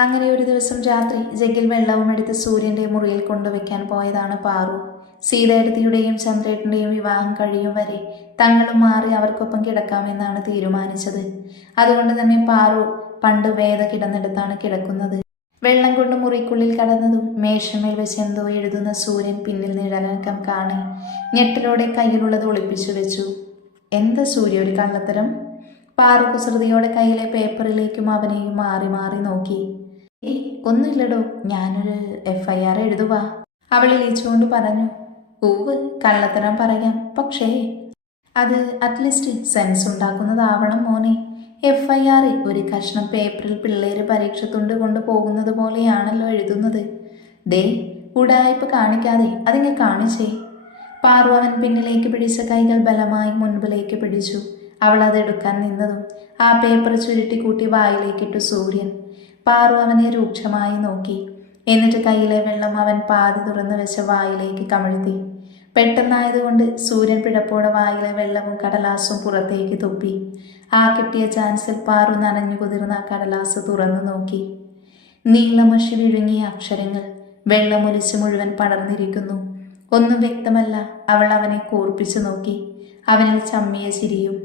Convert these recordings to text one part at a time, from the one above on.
അങ്ങനെ ഒരു ദിവസം രാത്രി ജഗിൽ വെള്ളവും എടുത്ത് സൂര്യന്റെ മുറിയിൽ കൊണ്ടുവയ്ക്കാൻ പോയതാണ് പാറു. സീതേടത്തിയുടെയും ചന്ദ്രേട്ടന്റെയും വിവാഹം കഴിയും വരെ തങ്ങളും മാറി അവർക്കൊപ്പം കിടക്കാമെന്നാണ് തീരുമാനിച്ചത്. അതുകൊണ്ട് തന്നെ പാറു പണ്ട് വേദ കിടന്നിടത്താണ് കിടക്കുന്നത്. വെള്ളം കൊണ്ട് മുറിക്കുള്ളിൽ കടന്നതും മേശമേൽ വെച്ച് എന്തോ എഴുതുന്ന സൂര്യൻ പിന്നിൽ നിഴലനക്കം കാണി ഞെട്ടലോടെ കയ്യിലുള്ളത് ഒളിപ്പിച്ചു വെച്ചു. എന്താ സൂര്യ ഒരു കള്ളത്തരം? പാറു കുസൃതിയോടെ കയ്യിലെ പേപ്പറിലേക്കും അവനെയും മാറി മാറി നോക്കി. ഏയ് ഒന്നുമില്ലടോ. ഞാനൊരു എഫ് ഐ ആർ എഴുതുവാ. അവൾ ഇളിച്ചുകൊണ്ട് പറഞ്ഞു പൂവ് കള്ളത്തരം പറയാം. പക്ഷേ അത് അറ്റ്ലീസ്റ്റ് സെൻസ് ഉണ്ടാക്കുന്നതാവണം മോനെ. എഫ് ഐ ആർ ഒരു കഷ്ണം പേപ്പറിൽ പിള്ളേര് പരീക്ഷത്തുണ്ട് കൊണ്ട് പോകുന്നത് പോലെയാണല്ലോ എഴുതുന്നത്. ദേ ഉടായ്പ കാണിക്കാതെ അതിങ്ങ് കാണിച്ചേ. പാർവവൻ പിന്നിലേക്ക് പിടിച്ച കൈകൾ ബലമായി മുൻപിലേക്ക് പിടിച്ചു. അവൾ അതെടുക്കാൻ നിന്നതും ആ പേപ്പർ ചുരുട്ടിക്കൂട്ടി വായിലേക്കിട്ടു സൂര്യൻ. പാറു അവനെ രൂക്ഷമായി നോക്കി. എന്നിട്ട് കയ്യിലെ വെള്ളം അവൻ പാതി തുറന്നു വെച്ച വായിലേക്ക് കമഴ്ത്തി. പെട്ടെന്നായതുകൊണ്ട് സൂര്യൻ പിടപ്പോടെ വായിലെ വെള്ളവും കടലാസും പുറത്തേക്ക് തുപ്പി. ആ കിട്ടിയ ചാൻസിൽ പാറു നനഞ്ഞു കുതിർന്ന കടലാസ് തുറന്നു നോക്കി. നീളമഷി വിഴുങ്ങിയ അക്ഷരങ്ങൾ വെള്ളമൊലിച്ച് മുഴുവൻ പടർന്നിരിക്കുന്നു. ഒന്നും വ്യക്തമല്ല അവൾ അവനെ കൂർപ്പിച്ചു നോക്കി. അവനിൽ ചമ്മിയ ചിരിയും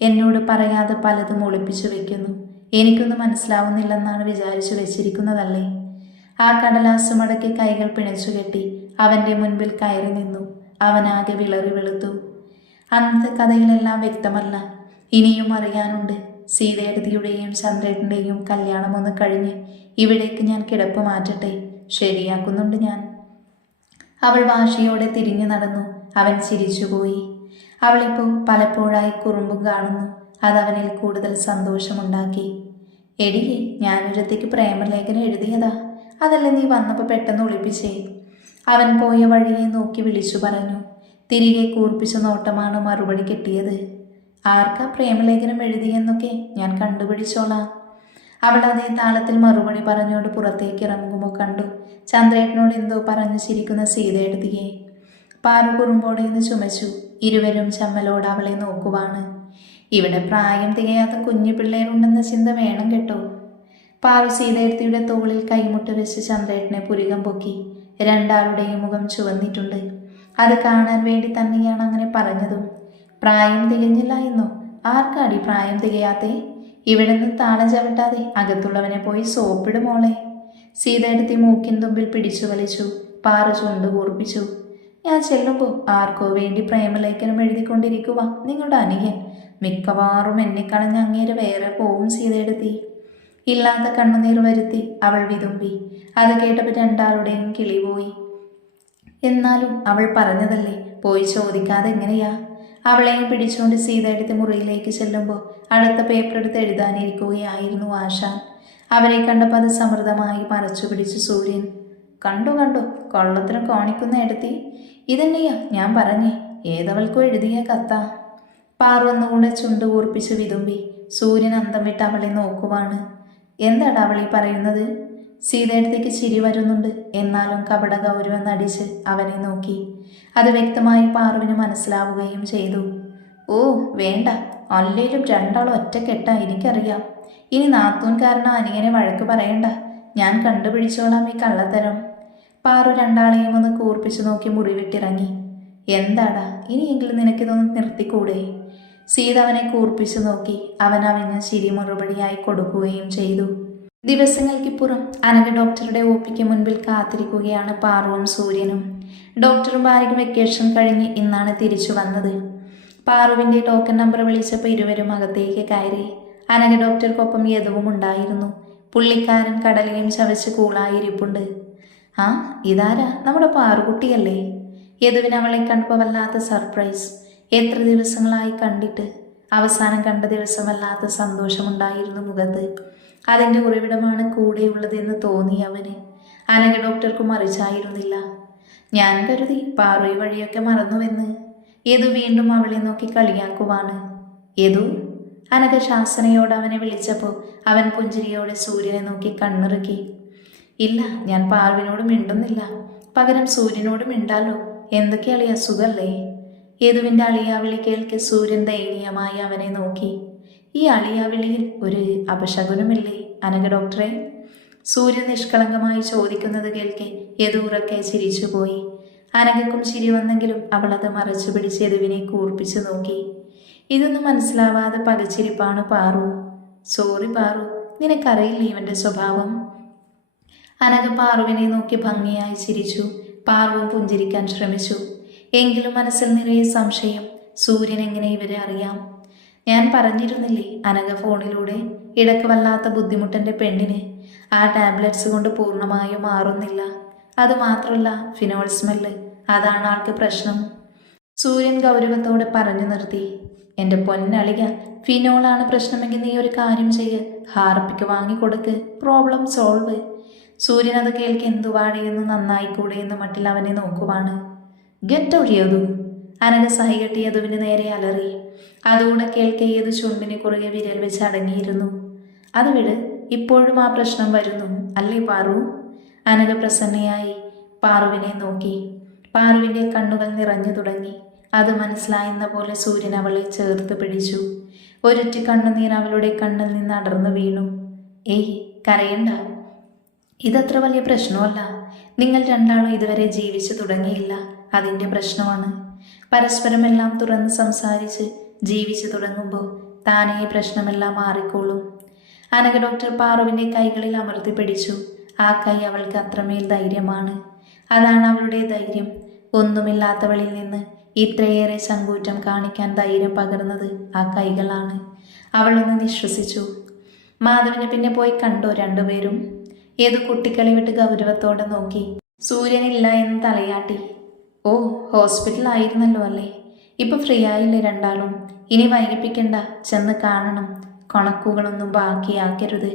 എന്നോട് പറയാതെ പലതും ഒളിപ്പിച്ചു വെക്കുന്നു. എനിക്കൊന്നും മനസ്സിലാവുന്നില്ലെന്നാണ് വിചാരിച്ചു വെച്ചിരിക്കുന്നതല്ലേ? ആ കടലാസ് മടക്കി കൈകൾ പിണച്ചു കെട്ടി അവന്റെ മുൻപിൽ കയറി നിന്നു. അവനാകെ വിളറി വെളുത്തു. അന്നത്തെ കഥയിലെല്ലാം വ്യക്തമല്ല. ഇനിയും അറിയാനുണ്ട്. സീതേടതിയുടെയും ചന്ദ്രേട്ടന്റെയും കല്യാണം ഒന്ന് കഴിഞ്ഞ് ഇവിടേക്ക് ഞാൻ കിടപ്പ് മാറ്റട്ടെ. ശരിയാക്കുന്നുണ്ട് ഞാൻ. അവൾ വാശിയോടെ തിരിഞ്ഞു നടന്നു. അവൻ ചിരിച്ചുപോയി. അവളിപ്പോൾ പലപ്പോഴായി കുറുമ്പും കാണുന്നു. അതവനിൽ കൂടുതൽ സന്തോഷമുണ്ടാക്കി. എടിയെ ഞാനൊരുത്തേക്ക് പ്രേമലേഖനം എഴുതിയതാ. അതല്ല നീ വന്നപ്പോൾ പെട്ടെന്ന് ഒളിപ്പിച്ചേ? അവൻ പോയ വഴിയെ നോക്കി വിളിച്ചു പറഞ്ഞു. തിരികെ കൂർപ്പിച്ച നോട്ടമാണ് മറുപടി കിട്ടിയത്. ആർക്കാ പ്രേമലേഖനം എഴുതിയെന്നൊക്കെ ഞാൻ കണ്ടുപിടിച്ചോളാം. അവൾ അതേ താളത്തിൽ മറുപടി പറഞ്ഞുകൊണ്ട് പുറത്തേക്ക് ഇറങ്ങുമ്പോൾ കണ്ടു ചന്ദ്രേട്ടനോട് എന്തോ പറഞ്ഞു ചിരിക്കുന്ന സീതയെടുത്തിയെ പാറു കുറുമ്പോടെ നിന്ന് ചുമച്ചു. ഇരുവരും ചമ്മലോട് അവളെ നോക്കുവാണ്. ഇവിടെ പ്രായം തികയാത്ത കുഞ്ഞു പിള്ളേരുണ്ടെന്ന ചിന്ത വേണം കേട്ടോ. പാറു സീതേർത്തിയുടെ തോളിൽ കൈമുട്ട് വെച്ച് ചന്ദ്രേട്ടനെ പുരികം പൊക്കി രണ്ടാളുടെയും മുഖം ചുവന്നിട്ടുണ്ട്. അത് കാണാൻ വേണ്ടി തന്നെയാണ് അങ്ങനെ പറഞ്ഞതും. പ്രായം തികഞ്ഞില്ല എന്നോ? ആർക്കാടി പ്രായം തികയാത്തെ? ഇവിടെ നിന്ന് താളം ചവിട്ടാതെ അകത്തുള്ളവനെ പോയി സോപ്പിട് മോളെ. സീതയെടുത്തി മൂക്കിൻ തുമ്പിൽ പിടിച്ചു വലിച്ചു പാറ ചുണ്ട് കൂർപ്പിച്ചു. ഞാൻ ചെല്ലുമ്പോൾ ആർക്കോ വേണ്ടി പ്രേമലേഖനം എഴുതിക്കൊണ്ടിരിക്കുക നിങ്ങളുടെ അനിയൻ. മിക്കവാറും എന്നെ കളഞ്ഞ അങ്ങേര് വേറെ പോവും സീതയെടുത്തി ഇല്ലാത്ത കണ്ണുനീർ വരുത്തി അവൾ വിതുമ്പി. അത് കേട്ടപ്പോൾ രണ്ടാളുടെയും കിളി പോയി. എന്നാലും അവൾ പറഞ്ഞതല്ലേ പോയി ചോദിക്കാതെ എങ്ങനെയാ? അവളെയും പിടിച്ചുകൊണ്ട് സീത മുറിയിലേക്ക് ചെല്ലുമ്പോൾ അടുത്ത പേപ്പർ എടുത്ത് എഴുതാനിരിക്കുകയായിരുന്നു ആശാൻ അവരെ കണ്ടപ്പോൾ അത് സമൃദ്ധമായി മറച്ചു പിടിച്ചു സൂര്യൻ. കണ്ടു കണ്ടു. കൊള്ളത്തിനും കോണിക്കുന്ന എടുത്തി. ഇതന്നെയാ? ഞാൻ പറഞ്ഞേ. ഏതവൾക്കോ എഴുതിയ കത്താ. പാർവന്നുകൂടെ ചുണ്ട് കൂർപ്പിച്ച് വിതുമ്പി സൂര്യൻ അന്തം വിട്ട് അവളെ നോക്കുവാണ്. എന്താണ് അവൾ ഈ പറയുന്നത്? സീതയടുത്തേക്ക് ചിരി വരുന്നുണ്ട്. എന്നാലും കപട ഗൗരവം നടിച്ച് അവനെ നോക്കി. അത് വ്യക്തമായി പാർവിന് മനസ്സിലാവുകയും ചെയ്തു. ഓ വേണ്ട. അല്ലേലും രണ്ടാളും ഒറ്റക്കെട്ട എനിക്കറിയാം. ഇനി നാത്തൂൻ കാരണം അനിയനെ വഴക്ക് പറയണ്ട. ഞാൻ കണ്ടുപിടിച്ചോളാം ഈ കള്ളത്തരം. പാറു രണ്ടാളെയും ഒന്ന് കൂർപ്പിച്ചു നോക്കി മുറി വിട്ടിറങ്ങി. എന്താടാ? ഇനിയെങ്കിലും നിനക്കിതൊന്ന് നിർത്തിക്കൂടെ? സീത അവനെ കൂർപ്പിച്ചു നോക്കി അവൻ അവന് ശരി മറുപടിയായി കൊടുക്കുകയും ചെയ്തു. ദിവസങ്ങൾക്കിപ്പുറം അനഘ ഡോക്ടറുടെ ഒപ്പിക്ക് മുൻപിൽ കാത്തിരിക്കുകയാണ് പാറുവും സൂര്യനും. ഡോക്ടറും ഭാര്യയ്ക്ക് വെക്കേഷൻ കഴിഞ്ഞ് ഇന്നാണ് തിരിച്ചു വന്നത്. പാറുവിന്റെ ടോക്കൺ നമ്പർ വിളിച്ചപ്പോൾ ഇരുവരും അകത്തേക്ക് കയറി. അനഘ ഡോക്ടർക്കൊപ്പം യദുവും ഉണ്ടായിരുന്നു. പുള്ളിക്കാരൻ കടലയും ചവച്ച് കൂളായിരിപ്പുണ്ട് ആ ഇതാരാ? നമ്മുടെ പാറുകുട്ടിയല്ലേ? യദുവിന് അവളെ കണ്ടപ്പോൾ വല്ലാത്ത സർപ്രൈസ് എത്ര ദിവസങ്ങളായി കണ്ടിട്ട് അവസാനം കണ്ട ദിവസം വല്ലാത്ത സന്തോഷമുണ്ടായിരുന്നു മുഖത്ത്. അതിന്റെ ഉറവിടമാണ് കൂടെയുള്ളതെന്ന് തോന്നി അവന്. അനഘ ഡോക്ടർക്ക് മറിച്ചായിരുന്നില്ല. ഞാൻ കരുതി പാറു വഴിയൊക്കെ മറന്നുവെന്ന്. യദു വീണ്ടും അവളെ നോക്കി കളിയാക്കുവാണ്. യദു അനക ശാസനയോട് അവനെ വിളിച്ചപ്പോൾ അവൻ പുഞ്ചിരിയോടെ സൂര്യനെ നോക്കി കണ്ണിറുക്കി. ഇല്ല ഞാൻ പാർവിനോട് മിണ്ടുന്നില്ല. പകരം സൂര്യനോട് മിണ്ടാലോ? എന്തൊക്കെ അളിയ സുഖല്ലേ? യദുവിന്റെ അളിയാവിളി കേൾക്കെ സൂര്യൻ ദയനീയമായി അവനെ നോക്കി. ഈ അളിയാവിളിയിൽ ഒരു അപശകുനമില്ലേ അനഘ ഡോക്ടറെ? സൂര്യ നിഷ്കളങ്കമായി ചോദിക്കുന്നത് കേൾക്കെ യദൂറക്കെ ചിരിച്ചുപോയി. അനഘക്കും ചിരി വന്നെങ്കിലും അവൾ അത് മറച്ചു പിടിച്ച് യദുവിനെ കൂർപ്പിച്ചു നോക്കി. ഇതൊന്നും മനസ്സിലാവാതെ പകച്ചിരിപ്പാണ് പാറു. സോറി പാറു നിനക്കറിയില്ല ഇവന്റെ സ്വഭാവം? അനഘ പാറുവിനെ നോക്കി ഭംഗിയായി ചിരിച്ചു. പാറുവും പുഞ്ചിരിക്കാൻ ശ്രമിച്ചു. എങ്കിലും മനസ്സിൽ നിറയെ സംശയം സൂര്യൻ എങ്ങനെ ഇവരെ അറിയാം? ഞാൻ പറഞ്ഞിരുന്നില്ലേ അനഘ ഫോണിലൂടെ? ഇടയ്ക്ക് വല്ലാത്ത ബുദ്ധിമുട്ടന്റെ പെണ്ണിന്. ആ ടാബ്ലറ്റ്സ് കൊണ്ട് പൂർണമായും മാറുന്നില്ല. അതുമാത്രമല്ല ഫിനോൾ സ്മെല്ല്. അതാണ് ആൾക്ക് പ്രശ്നം. സൂര്യൻ ഗൗരവത്തോടെ പറഞ്ഞു നിർത്തി. എന്റെ പൊന്നളിക ഫിനോളാണ് പ്രശ്നമെങ്കിൽ നീ ഒരു കാര്യം ചെയ്യ്. ഹാർപ്പിക്ക് വാങ്ങിക്കൊടുക്ക്. പ്രോബ്ലം സോൾവ് സൂര്യൻ അത് കേൾക്കെ എന്തു വാടിയെന്ന് നന്നായിക്കൂടെ എന്ന് മട്ടിൽ അവനെ നോക്കുവാണ്. ഗെറ്റ് ഒഴിയതു. അനക സഹികെട്ടി യദുവിന് നേരെ അലറി. അതുകൂടെ കേൾക്കെ യദു ചുണ്ടിന് കുറുകെ വിരൽ വെച്ച് അടങ്ങിയിരുന്നു. അത് വിട് ഇപ്പോഴും ആ പ്രശ്നം വരുന്നു അല്ലേ പാറു? അനക പ്രസന്നയായി പാറുവിനെ നോക്കി. പാറുവിന്റെ കണ്ണുകൾ നിറഞ്ഞു തുടങ്ങി. അത് മനസ്സിലായെന്ന പോലെ സൂര്യൻ അവളെ ചേർത്ത് പിടിച്ചു. ഒരൊറ്റ കണ്ണുനീർ അവളുടെ കണ്ണിൽ നിന്ന് അടർന്നു വീണു. ഏയ് കരയണ്ട. ഇതത്ര വലിയ പ്രശ്നമല്ല. നിങ്ങൾ രണ്ടാളും ഇതുവരെ ജീവിച്ചു തുടങ്ങിയില്ല. അതിന്റെ പ്രശ്നമാണ്. പരസ്പരമെല്ലാം തുറന്ന് സംസാരിച്ച് ജീവിച്ചു തുടങ്ങുമ്പോൾ താനേ പ്രശ്നമെല്ലാം മാറിക്കോളും. അനക ഡോക്ടർ പാറുവിന്റെ കൈകളിൽ അമർത്തി പിടിച്ചു. ആ കൈ അവൾക്ക് അത്രമേൽ ധൈര്യമാണ്. അതാണ് അവളുടെ ധൈര്യം. ഒന്നുമില്ലാത്തവളിൽ നിന്ന് ഇത്രയേറെ ചങ്കൂറ്റം കാണിക്കാൻ ധൈര്യം പകർന്നത് ആ കൈകളാണ്. അവളൊന്ന് നിശ്വസിച്ചു. മാധവിനെ പിന്നെ പോയി കണ്ടോ രണ്ടുപേരും? ഏത് കുട്ടിക്കളി വിട്ട് ഗൗരവത്തോടെ നോക്കി? സൂര്യനില്ല എന്ന് തലയാട്ടി. ഓ ഹോസ്പിറ്റലായിരുന്നല്ലോ അല്ലേ? ഇപ്പൊ ഫ്രീ ആയില്ലേ രണ്ടാളും? ഇനി വൈകിപ്പിക്കണ്ട ചെന്ന് കാണണം. കണക്കുകളൊന്നും ബാക്കിയാക്കരുത്.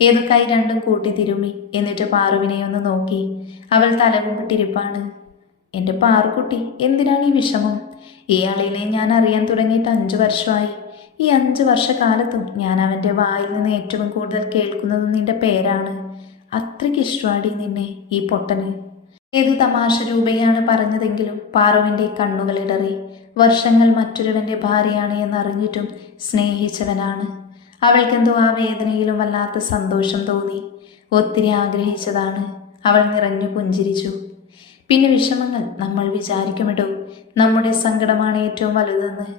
ഏതു കൈ രണ്ടും കൂട്ടി തിരുമ്മി. എന്നിട്ട് പാറുവിനെ ഒന്ന് നോക്കി. അവൾ തലകുമ്പിട്ടിരിപ്പാണ്. എന്റെ പാറുക്കുട്ടി എന്തിനാണ് ഈ വിഷമം? ഇയാളിനെ ഞാൻ അറിയാൻ തുടങ്ങിയിട്ട് അഞ്ചു വർഷമായി. ഈ അഞ്ച് വർഷക്കാലത്തും ഞാൻ അവന്റെ വായിൽ നിന്ന് ഏറ്റവും കൂടുതൽ കേൾക്കുന്നത് നിന്റെ പേരാണ്. അത്രയ്ക്ക് ഇഷ്ടമാടി നിന്നെ ഈ പൊട്ടന്. ഏതു തമാശ രൂപയാണ് പറഞ്ഞതെങ്കിലും പാറുവിന്റെ കണ്ണുകളിടറി വർഷങ്ങൾ മറ്റൊരുവന്റെ ഭാര്യയാണ് എന്നറിഞ്ഞിട്ടും സ്നേഹിച്ചവനാണ്. അവൾക്കെന്തോ ആ വേദനയിലും വല്ലാത്ത സന്തോഷം തോന്നി. ഒത്തിരി ആഗ്രഹിച്ചതാണ്. അവൾ നിറഞ്ഞു പുഞ്ചിരിച്ചു. പിന്നെ വിഷമങ്ങൾ നമ്മൾ വിചാരിക്കുമിടും? നമ്മുടെ സങ്കടമാണ് ഏറ്റവും വലുതെന്ന്.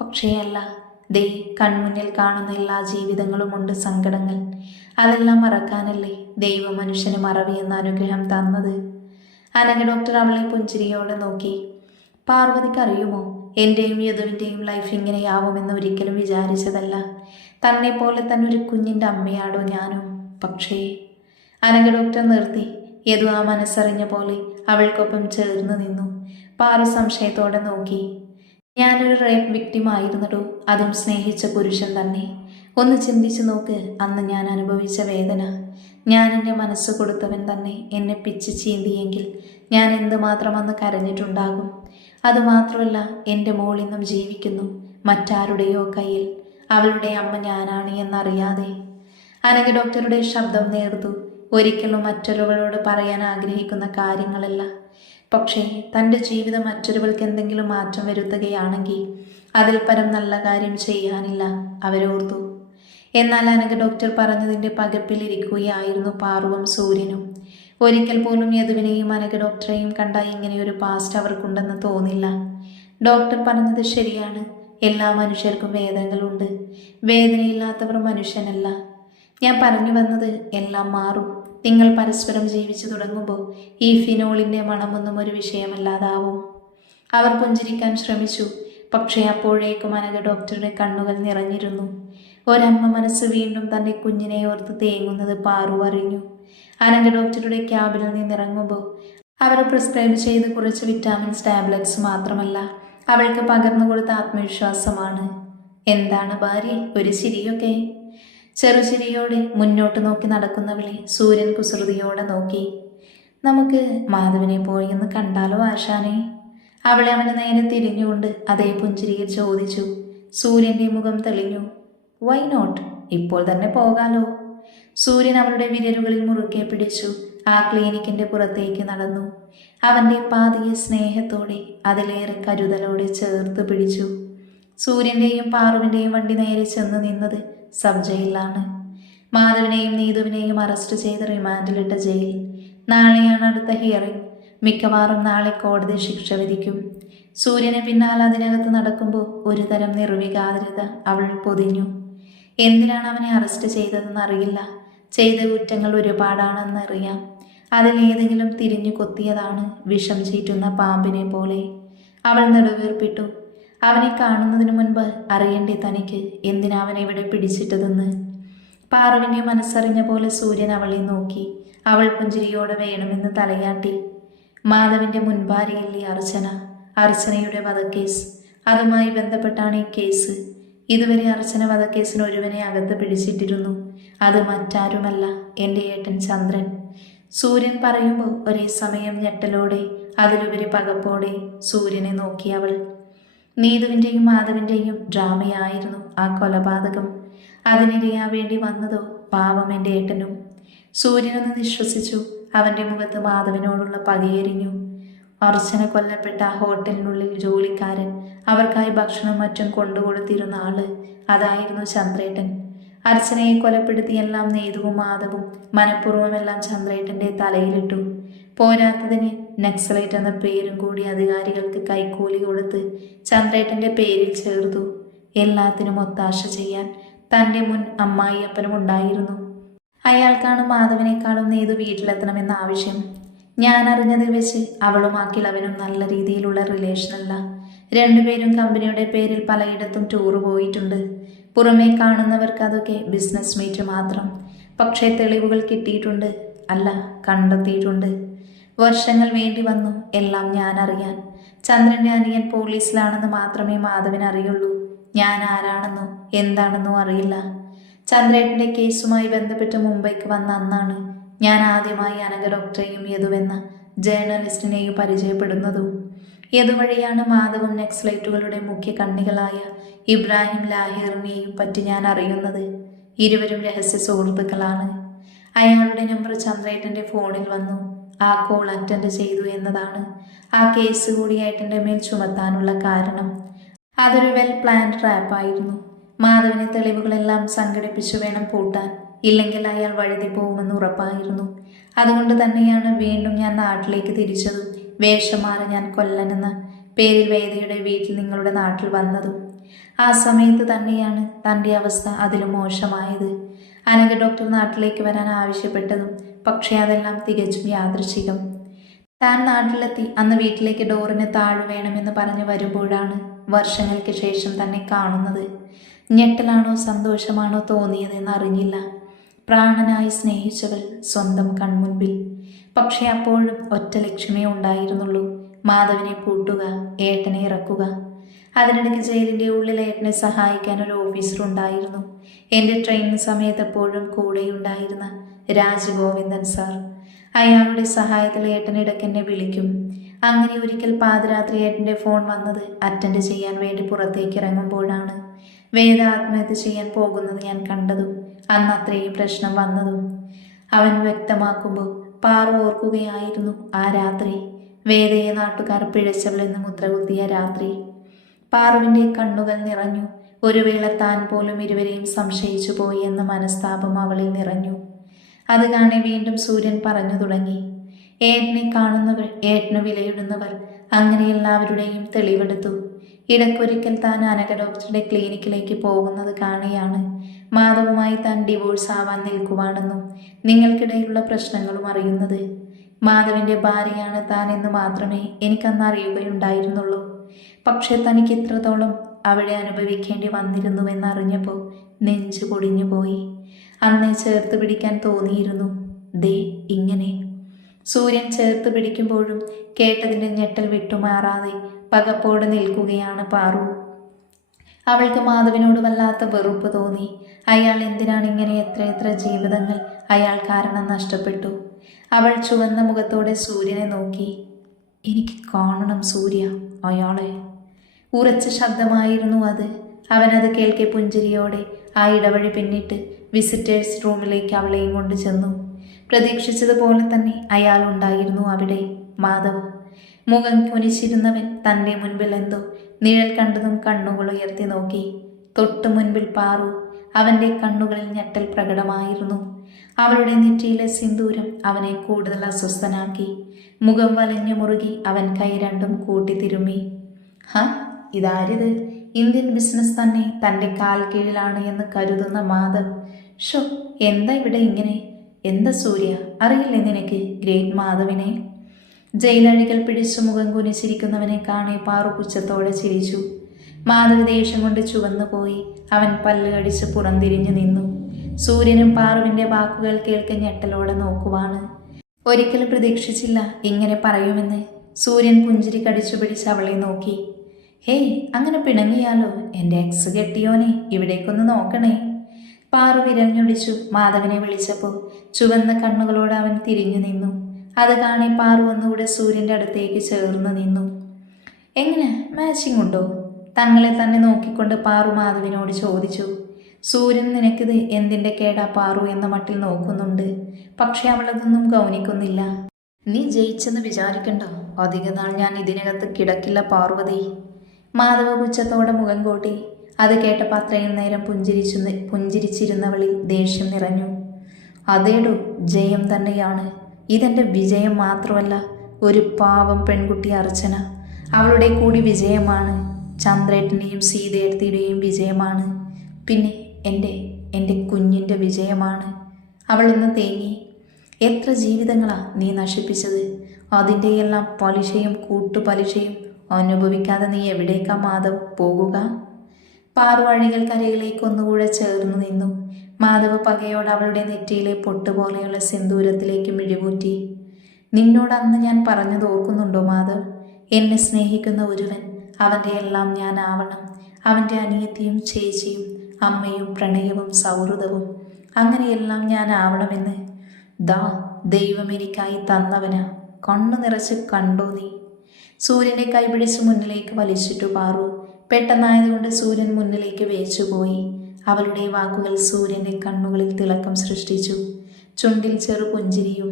പക്ഷേ അല്ല. ദേ കൺമുന്നിൽ കാണുന്ന എല്ലാ ജീവിതങ്ങളുമുണ്ട് സങ്കടങ്ങൾ. അതെല്ലാം മറക്കാനല്ലേ ദൈവം മനുഷ്യന് മറവി എന്ന അനുഗ്രഹം തന്നത്? അനഘ ഡോക്ടർ അവളെ പുഞ്ചിരിയോടെ നോക്കി. പാർവതിക്ക് അറിയുമോ? എന്റെയും യദുവിന്റെയും ലൈഫ് ഇങ്ങനെയാവുമെന്ന് ഒരിക്കലും വിചാരിച്ചതല്ല. തന്നെ പോലെ തന്നെ ഒരു കുഞ്ഞിന്റെ അമ്മയാടോ ഞാനും? പക്ഷേ അനഘ ഡോക്ടർ നിർത്തി. യദു ആ മനസ്സറിഞ്ഞ പോലെ അവൾക്കൊപ്പം ചേർന്ന് നിന്നു. പാറു സംശയത്തോടെ നോക്കി. ഞാനൊരു റേപ്പ് വിക്ടിം ആയിരുന്നടോ? അതും സ്നേഹിച്ച പുരുഷൻ തന്നെ. ഒന്ന് ചിന്തിച്ചു നോക്ക് അന്ന് ഞാൻ അനുഭവിച്ച വേദന. ഞാൻ എന്റെ മനസ്സ് കൊടുത്തവൻ തന്നെ എന്നെ പിച്ച് ചീന്തിയെങ്കിൽ ഞാൻ എന്തുമാത്രം അന്ന് കരഞ്ഞിട്ടുണ്ടാകും? അതുമാത്രമല്ല എന്റെ മോൾ ഇന്നും ജീവിക്കുന്നു മറ്റാരുടെയോ കയ്യിൽ. അവളുടെ അമ്മ ഞാനാണ് എന്നറിയാതെ. അനഘ ഡോക്ടറുടെ ശബ്ദം നേർത്തു. ഒരിക്കലും മറ്റൊരുവളോട് പറയാൻ ആഗ്രഹിക്കുന്ന കാര്യങ്ങളല്ല. പക്ഷേ തന്റെ ജീവിതം മറ്റൊരുവൾക്ക് എന്തെങ്കിലും മാറ്റം വരുത്തുകയാണെങ്കിൽ അതിൽ പരം നല്ല കാര്യം ചെയ്യാനില്ല അവരോർത്തു എന്നാൽ അനഘ ഡോക്ടർ പറഞ്ഞതിന്റെ പകപ്പിലിരിക്കുകയായിരുന്നു പാർവം സൂര്യനും. ഒരിക്കൽ പോലും യദുവിനെയും അനഘ ഡോക്ടറെയും കണ്ട ഇങ്ങനെയൊരു പാസ്റ്റ് അവർക്കുണ്ടെന്ന് തോന്നില്ല. ഡോക്ടർ പറഞ്ഞത് ശരിയാണ്. എല്ലാ മനുഷ്യർക്കും വേദനകളുണ്ട്. വേദനയില്ലാത്തവർ മനുഷ്യനല്ല. ഞാൻ പറഞ്ഞു വന്നത് എല്ലാം മാറും. നിങ്ങൾ പരസ്പരം ജീവിച്ചു തുടങ്ങുമ്പോൾ ഈ ഫിനോളിന്റെ മണമൊന്നും ഒരു വിഷയമല്ലാതാവും. അവർ പുഞ്ചിരിക്കാൻ ശ്രമിച്ചു. പക്ഷേ അപ്പോഴേക്കും അനഘ ഡോക്ടറുടെ കണ്ണുകൾ നിറഞ്ഞിരുന്നു. ഒരമ്മ മനസ്സ് വീണ്ടും തന്റെ കുഞ്ഞിനെ ഓർത്ത് തേങ്ങുന്നത് പാറു അറിഞ്ഞു. അനഘ ഡോക്ടറുടെ ക്യാബിൽ നിന്നിറങ്ങുമ്പോൾ അവർ പ്രിസ്ക്രൈബ് ചെയ്ത് കുറച്ച് വിറ്റാമിൻസ് ടാബ്ലറ്റ്സ് മാത്രമല്ല അവൾക്ക് പകർന്നു കൊടുത്ത ആത്മവിശ്വാസമാണ്. എന്താണ് ഭാര്യ? ഒരു ചിരിയൊക്കെ. ചെറുചിരിയോടെ മുന്നോട്ട് നോക്കി നടക്കുന്നവളെ സൂര്യൻ കുസൃതിയോടെ നോക്കി. നമുക്ക് മാധവനെ പോയി എന്ന് കണ്ടാലോ ആശാനെ? അവളെ അവന് നേരെ തിരിഞ്ഞുകൊണ്ട് അതേ പുഞ്ചിരിയിൽ ചോദിച്ചു. സൂര്യന്റെ മുഖം തെളിഞ്ഞു. വൈ നോട്ട് ഇപ്പോൾ തന്നെ പോകാലോ. സൂര്യൻ അവളുടെ വിരലുകളിൽ മുറുക്കെ പിടിച്ചു. ആ ക്ലിനിക്കിന്റെ പുറത്തേക്ക് നടന്നു. അവന്റെ പാതിയെ സ്നേഹത്തോടെ അതിലേറെ കരുതലോടെ ചേർത്ത് പിടിച്ചു. സൂര്യന്റെയും പാറുവിന്റെയും വണ്ടി നേരെ ചെന്ന് നിന്നത് സബ് ജയിലിലാണ് മാധവിനെയും നീതുവിനെയും അറസ്റ്റ് ചെയ്ത് റിമാൻഡിലിട്ട ജയിൽ. നാളെയാണ് അടുത്ത ഹിയറിംഗ് മിക്കവാറും നാളെ കോടതി ശിക്ഷ വിധിക്കും. സൂര്യനെ പിന്നാലെ അതിനകത്ത് നടക്കുമ്പോൾ ഒരു തരം നിർവികാരത അവൾ പൊതിഞ്ഞു. എന്തിനാണ് അവനെ അറസ്റ്റ് ചെയ്തതെന്ന് അറിയില്ല. ചെയ്ത കുറ്റങ്ങൾ ഒരുപാടാണെന്ന് അറിയാം. അതിലേതെങ്കിലും തിരിഞ്ഞു കൊത്തിയതാണ് വിഷം ചീറ്റുന്ന പാമ്പിനെ പോലെ. അവൾ നെടുവീർപ്പിട്ടു. അവനെ കാണുന്നതിന് മുൻപ് അറിയണ്ടേ തനിക്ക്? എന്തിനാ അവനെ ഇവിടെ പിടിച്ചിട്ടതെന്ന്? പാറുവിനെ മനസ്സറിഞ്ഞ പോലെ സൂര്യൻ അവളെ നോക്കി. അവൾ പുഞ്ചിരിയോടെ വേണമെന്ന് തലയാട്ടി. മാധവിന്റെ മുൻഭാര്യയല്ലേ അർച്ചന? അർച്ചനയുടെ വധക്കേസ്. അതുമായി ബന്ധപ്പെട്ടാണ് ഈ കേസ്. ഇതുവരെ അർച്ചന വധക്കേസിന് ഒരുവനെ അകത്ത് പിടിച്ചിട്ടിരുന്നു. അത് മറ്റാരുമല്ല എന്റെ ഏട്ടൻ ചന്ദ്രൻ. സൂര്യൻ പറയുമ്പോൾ ഒരേ സമയം ഞെട്ടലോടെ അതിലുപരി പകപ്പോടെ സൂര്യനെ നോക്കി അവൾ. നീതുവിന്റെയും മാധവിന്റെയും ഡ്രാമയായിരുന്നു ആ കൊലപാതകം. അതിനിരയാവേണ്ടി വന്നതോ പാവം എന്റെ ഏട്ടനും. സൂര്യനൊന്ന് നിശ്വസിച്ചു അവന്റെ മുഖത്ത് മാധവനോടുള്ള പകയെരിഞ്ഞു. അർച്ചന കൊല്ലപ്പെട്ട ആ ഹോട്ടലിനുള്ളിൽ ജോലിക്കാരൻ അവർക്കായി ഭക്ഷണം മറ്റും കൊണ്ടുകൊടുത്തിരുന്ന ആൾ അതായിരുന്നു ചന്ദ്രേട്ടൻ. അർച്ചനയെ കൊലപ്പെടുത്തിയെല്ലാം നേതുവും മാധവും മനഃപൂർവമെല്ലാം ചന്ദ്രേട്ടന്റെ തലയിലിട്ടു. പോരാത്തതിന് നക്സലൈറ്റ് എന്ന പേരും കൂടി അധികാരികൾക്ക് കൈക്കൂലി കൊടുത്ത് ചന്ദ്രേട്ടന്റെ പേരിൽ ചേർത്തു. എല്ലാത്തിനും ഒത്താശ ചെയ്യാൻ തന്റെ മുൻ അമ്മായിയപ്പനും ഉണ്ടായിരുന്നു. അയാൾക്കാണ് മാധവനേക്കാളും നേതു വീട്ടിലെത്തണമെന്ന ആവശ്യം. ഞാൻ അറിഞ്ഞതിൽ വെച്ച് അവളും ആ കിളവനും നല്ല രീതിയിലുള്ള റിലേഷനല്ല. രണ്ടുപേരും കമ്പനിയുടെ പേരിൽ പലയിടത്തും ടൂർ പോയിട്ടുണ്ട്. പുറമേ കാണുന്നവർക്ക് അതൊക്കെ ബിസിനസ് മീറ്റ് മാത്രം. പക്ഷേ തെളിവുകൾ കിട്ടിയിട്ടുണ്ട്. അല്ല കണ്ടെത്തിയിട്ടുണ്ട്. വർഷങ്ങൾ വേണ്ടി വന്നു എല്ലാം ഞാൻ അറിയാൻ ചന്ദ്രന്റെ അനിയൻ പോലീസിലാണെന്ന് മാത്രമേ മാധവൻ അറിയുള്ളൂ. ഞാൻ ആരാണെന്നോ എന്താണെന്നോ അറിയില്ല. ചന്ദ്രേട്ടന്റെ കേസുമായി ബന്ധപ്പെട്ട് മുംബൈക്ക് വന്ന അന്നാണ് ഞാൻ ആദ്യമായി അനക ഡോക്ടറെയും യദുവെന്ന ജേർണലിസ്റ്റിനെയും പരിചയപ്പെടുന്നതും. യതുവഴിയാണ് മാധവും നെക്സ്ലൈറ്റുകളുടെ മുഖ്യ കണ്ണികളായ ഇബ്രാഹിം ലാഹിറിനെയും പറ്റി ഞാൻ അറിയുന്നത്. ഇരുവരും രഹസ്യ സുഹൃത്തുക്കളാണ്. അയാളുടെ നമ്പർ ചന്ദ്രേട്ടന്റെ ഫോണിൽ വന്നു. ആ കോൾ അറ്റൻഡ് ചെയ്തു എന്നതാണ്. ആ കേസ് കൂടി ഏട്ടന്റെ മേൽ ചുമത്താനുള്ള കാരണം. അതൊരു വെൽ പ്ലാൻഡ് ട്രാപ്പായിരുന്നു മാധവിനെ തെളിവുകളെല്ലാം സംഘടിപ്പിച്ചു വേണം പൂട്ടാൻ. ഇല്ലെങ്കിൽ അയാൾ വഴുതി പോകുമെന്ന് ഉറപ്പായിരുന്നു. അതുകൊണ്ട് തന്നെയാണ് വീണ്ടും ഞാൻ നാട്ടിലേക്ക് തിരിച്ചതും. വേഷം മാറി ഞാൻ കൊല്ലനെന്ന. പേരിൽ വേദയുടെ വീട്ടിൽ നിങ്ങളുടെ നാട്ടിൽ വന്നതും. ആ സമയത്ത് തന്നെയാണ് തന്റെ അവസ്ഥ അതിലും മോശമായത്. അനഘ ഡോക്ടർ നാട്ടിലേക്ക് വരാൻ ആവശ്യപ്പെട്ടതും പക്ഷേ അതെല്ലാം തികച്ചും യാദൃശികം. താൻ നാട്ടിലെത്തി അന്ന് വീട്ടിലേക്ക് ഡോറിന് താഴ് വേണമെന്ന് പറഞ്ഞു വരുമ്പോഴാണ് വർഷങ്ങൾക്ക് ശേഷം തന്നെ കാണുന്നത്. ഞെട്ടലാണോ സന്തോഷമാണോ തോന്നിയതെന്ന് അറിഞ്ഞില്ല. പ്രാണനായി സ്നേഹിച്ചവൾ സ്വന്തം കൺമുൻപിൽ. പക്ഷേ അപ്പോഴും ഒറ്റ ലക്ഷ്യമേ ഉണ്ടായിരുന്നുള്ളൂ മാധവനെ പൂട്ടുക ഏട്ടനെ ഇറക്കുക. അതിനിടയ്ക്ക് ജയിലിന്റെ ഉള്ളിൽ ഏട്ടനെ സഹായിക്കാൻ ഒരു ഓഫീസർ ഉണ്ടായിരുന്നു. എന്റെ ട്രെയിനിങ് സമയത്ത് എപ്പോഴും കൂടെയുണ്ടായിരുന്ന രാജഗോവിന്ദൻ സാർ. അയാളുടെ സഹായത്തിൽ ഏട്ടൻ ഇടയ്ക്ക് എന്നെ വിളിക്കും. അങ്ങനെ ഒരിക്കൽ പാതിരാത്രി ഏട്ടന്റെ ഫോൺ വന്നത് അറ്റൻഡ് ചെയ്യാൻ വേണ്ടി പുറത്തേക്ക് ഇറങ്ങുമ്പോഴാണ്. വേദ ആത്മഹത്യ ചെയ്യാൻ പോകുന്നത് ഞാൻ കണ്ടതും അന്ന് അത്രയും പ്രശ്നം വന്നതും. അവൻ വ്യക്തമാക്കുമ്പോൾ പാറ ഓർക്കുകയായിരുന്നു ആ രാത്രി. വേദയെ നാട്ടുകാർ പിഴച്ചവളെന്ന് മുദ്രകുത്തിയ രാത്രി. പാറുവിന്റെ കണ്ണുകൾ നിറഞ്ഞു. ഒരു വേള താൻ പോലും ഇരുവരെയും സംശയിച്ചു പോയി എന്ന മനസ്താപം അവളിൽ നിറഞ്ഞു. അത് കാണി വീണ്ടും സൂര്യൻ പറഞ്ഞു തുടങ്ങി. ഏട്ടനെ കാണുന്നവർ ഏട്ടന് വിലയിടുന്നവർ അങ്ങനെ എല്ലാവരുടെയും തെളിവെടുത്തു. ഇടയ്ക്കൊരിക്കൽ താൻ അനക ഡോക്ടറുടെ ക്ലിനിക്കിലേക്ക് പോകുന്നത് കാണുകയാണ് മാധവുമായി താൻ ഡിവോഴ്സ് ആവാൻ നിൽക്കുവാണെന്നും നിങ്ങൾക്കിടയിലുള്ള പ്രശ്നങ്ങളും അറിയുന്നത്. മാധവിന്റെ ഭാര്യയാണ് താൻ എന്ന് മാത്രമേ എനിക്കന്ന് അറിയുകയുണ്ടായിരുന്നുള്ളൂ. പക്ഷേ തനിക്ക് ഇത്രത്തോളം അവിടെ അനുഭവിക്കേണ്ടി വന്നിരുന്നുവെന്നറിഞ്ഞപ്പോൾ നെഞ്ചു പൊടിഞ്ഞു പോയി അന്നേ ചേർത്ത് പിടിക്കാൻ തോന്നിയിരുന്നു. ദേ ഇങ്ങനെ. സൂര്യൻ ചേർത്ത് പിടിക്കുമ്പോഴും കേട്ടതിന്റെ ഞെട്ടൽ വിട്ടുമാറാതെ പകപ്പോടെ നിൽക്കുകയാണ് പാറു. അവൾക്ക് മാധവിനോട് വല്ലാത്ത വെറുപ്പ് തോന്നി. അയാൾ എന്തിനാണ് ഇങ്ങനെ എത്രയെത്ര എത്ര ജീവിതങ്ങൾ അയാൾ കാരണം നഷ്ടപ്പെട്ടു? അവൾ ചുവന്ന മുഖത്തോടെ സൂര്യനെ നോക്കി. എനിക്ക് കാണണം സൂര്യ അയാളെ. ഉറച്ച ശബ്ദമായിരുന്നു അത്. അവനത് കേൾക്കെ പുഞ്ചിരിയോടെ ആ ഇടവഴി പിന്നിട്ട് വിസിറ്റേഴ്സ് റൂമിലേക്ക് അവളെയും കൊണ്ട് ചെന്നു. പ്രതീക്ഷിച്ചതുപോലെ തന്നെ അയാൾ ഉണ്ടായിരുന്നു അവിടെ. മാധവ്. മുഖം കുനിച്ചിരുന്നവൻ തന്റെ മുൻപിൽ എന്തോ നിഴൽ കണ്ടതും കണ്ണുകൾ ഉയർത്തി നോക്കി. തൊട്ടു മുൻപിൽ പാറു അവന്റെ കണ്ണുകളിൽ ഞെട്ടൽ പ്രകടമായിരുന്നു. അവളുടെ നെറ്റിയിലെ സിന്ദൂരം അവനെ കൂടുതൽ അസ്വസ്ഥനാക്കി. മുഖം വലഞ്ഞു മുറുകി അവൻ കൈ രണ്ടും കൂട്ടി തിരുമ്മി. ഹ ഇതാരിത്? ഇന്ത്യൻ ബിസിനസ് തന്നെ തന്റെ കാൽ കീഴിലാണ് എന്ന് കരുതുന്ന മാധവ്. ഷോ എന്താ ഇവിടെ ഇങ്ങനെ? എന്താ സൂര്യ? അറിയില്ലേ നിനക്ക് ഗ്രേറ്റ് മാധവിനെ? ജയിലഴികൾ പിടിച്ചു മുഖം കുനിച്ചിരിക്കുന്നവനെ കാണെ പാറു ചിരിച്ചു. മാധവ് ദേഷ്യം കൊണ്ട് ചുവന്നുപോയി അവൻ പല്ല് കടിച്ച് പുറംതിരിഞ്ഞു നിന്നു. സൂര്യനും പാറുവിന്റെ വാക്കുകൾ കേൾക്കെ ഞെട്ടലോടെ നോക്കുവാണ്. ഒരിക്കലും പ്രതീക്ഷിച്ചില്ല ഇങ്ങനെ പറയുമെന്ന്. സൂര്യൻ പുഞ്ചിരി കടിച്ചു പിടിച്ച് അവളെ നോക്കി. ഹേയ് അങ്ങനെ പിണങ്ങിയാലോ? എന്റെ എക്സ് കെട്ടിയോനെ ഇവിടേക്കൊന്ന് നോക്കണേ. പാറു വിരഞ്ഞൊടിച്ചു മാധവനെ വിളിച്ചപ്പോൾ ചുവന്ന കണ്ണുകളോട് അവൻ തിരിഞ്ഞു നിന്നു. അത് കാണി പാറു ഒന്നുകൂടെ സൂര്യന്റെ അടുത്തേക്ക് ചേർന്ന് നിന്നു. എങ്ങനെ? മാച്ചിങ് ഉണ്ടോ? തങ്ങളെ തന്നെ നോക്കിക്കൊണ്ട് പാറു മാധവിനോട് ചോദിച്ചു. സൂര്യൻ നിനക്കിത് എന്തിന്റെ കേടാ പാറു എന്ന മട്ടിൽ നോക്കുന്നുണ്ട്. പക്ഷെ അവളതൊന്നും ഗൗനിക്കുന്നില്ല. നീ ജയിച്ചെന്ന് വിചാരിക്കണ്ട. അധിക നാൾ ഞാൻ ഇതിനകത്ത് കിടക്കില്ല പാർവതി മാധവ പുച്ഛത്തോടെ മുഖം കൂട്ടി. അത് കേട്ടപ്പോൾ അത്രയും നേരം പുഞ്ചിരിച്ചു പുഞ്ചിരിച്ചിരുന്നവളിൽ ദേഷ്യം നിറഞ്ഞു. അതേടു ജയം തന്നെയാണ്. ഇതെന്റെ വിജയം മാത്രമല്ല ഒരു പാവം പെൺകുട്ടി അർച്ചന. അവളുടെ കൂടി വിജയമാണ്. ചന്ദ്രേട്ടന്റെയും സീതേടത്തിയുടെയും വിജയമാണ്. പിന്നെ എന്റെ എന്റെ കുഞ്ഞിന്റെ വിജയമാണ്. അവളൊന്ന് തേങ്ങി. എത്ര ജീവിതങ്ങളാണ് നീ നശിപ്പിച്ചത്? അതിന്റെയെല്ലാം പലിശയും കൂട്ടുപലിശയും അനുഭവിക്കാതെ നീ എവിടേക്കാ മാധവ് പോകുക? പാറുവഴികൾ കരയിലേക്ക് ഒന്നുകൂടെ ചേർന്നു നിന്നു. മാധവ് പകയോട് അവളുടെ നെറ്റിയിലെ പൊട്ടുപോലെയുള്ള സിന്ദൂരത്തിലേക്ക് മിഴിവൂറ്റി നിന്നോട് അന്ന് ഞാൻ പറഞ്ഞത് ഓർക്കുന്നുണ്ടോ മാധവ്? എന്നെ സ്നേഹിക്കുന്ന ഒരുവൻ അവന്റെ എല്ലാം ഞാൻ ആവണം. അവന്റെ അനിയത്തിയും ചേച്ചിയും അമ്മയും പ്രണയവും സൗഹൃദവും. അങ്ങനെയെല്ലാം ഞാൻ ആവണമെന്ന്. ദാ ദൈവം എനിക്കായി തന്നവനാ. കണ്ണു നിറച്ച് കണ്ടോ നീ? സൂര്യനെ കൈപിടിച്ച് മുന്നിലേക്ക് വലിച്ചിട്ടു പാറു. പെട്ടെന്നായതുകൊണ്ട് സൂര്യൻ മുന്നിലേക്ക് വേച്ചുപോയി. അവളുടെ വാക്കുകൾ സൂര്യന്റെ കണ്ണുകളിൽ തിളക്കം സൃഷ്ടിച്ചു. ചുണ്ടിൽ ചെറു പുഞ്ചിരിയും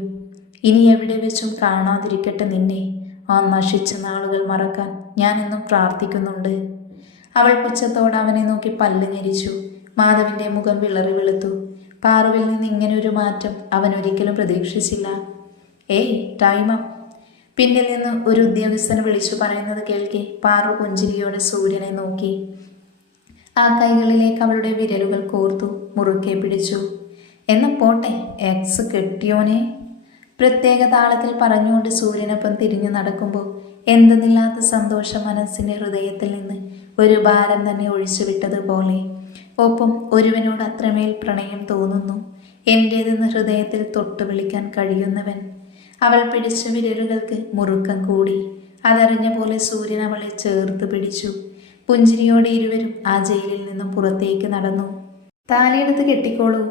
ഇനി എവിടെ വെച്ചും കാണാതിരിക്കട്ടെ നിന്നെ. ആ നശിച്ച നാളുകൾ മറക്കാൻ ഞാൻ എന്നും പ്രാർത്ഥിക്കുന്നുണ്ട്. അവൾ പുച്ഛത്തോടെ അവനെ നോക്കി പല്ല് ഞെരിച്ചു. മാധവിന്റെ മുഖം വിളറി വെളുത്തു. പാറുവിൽ നിന്ന് ഇങ്ങനെ ഒരു മാറ്റം അവൻ ഒരിക്കലും പ്രതീക്ഷിച്ചില്ല. ഏയ് ടൈം അപ്പ്. പിന്നിൽ നിന്ന് ഒരു ഉദ്യോഗസ്ഥൻ വിളിച്ചു പറയുന്നത് കേൾക്കെ. പാറു പുഞ്ചിരിയോടെ സൂര്യനെ നോക്കി. ആ കൈകളിലേക്ക് അവളുടെ വിരലുകൾ കോർത്തു മുറുക്കെ പിടിച്ചു. എന്ന പോട്ടെ എക്സ് കെട്ടിയോനെ. പ്രത്യേക താളത്തിൽ പറഞ്ഞുകൊണ്ട് സൂര്യനൊപ്പം തിരിഞ്ഞു നടക്കുമ്പോൾ എന്തെന്നില്ലാത്ത സന്തോഷം മനസ്സിന്റെ ഹൃദയത്തിൽ നിന്ന് ഒരു ഭാരം തന്നെ ഒഴിച്ചു വിട്ടതുപോലെ. ഒപ്പം ഒരുവനോട് അത്രമേൽ പ്രണയം തോന്നുന്നു. എന്റേതെന്ന് ഹൃദയത്തിൽ തൊട്ടു വിളിക്കാൻ കഴിയുന്നവൻ അവൾ പിടിച്ച വിരലുകൾക്ക് മുറുക്കം കൂടി. അതറിഞ്ഞ പോലെ സൂര്യൻ അവളെ ചേർത്ത് പിടിച്ചു. പുഞ്ചിരിയോടെ ഇരുവരും ആ ജയിലിൽ നിന്നും പുറത്തേക്ക് നടന്നു. താലിയെടുത്ത് കെട്ടിക്കോളൂ.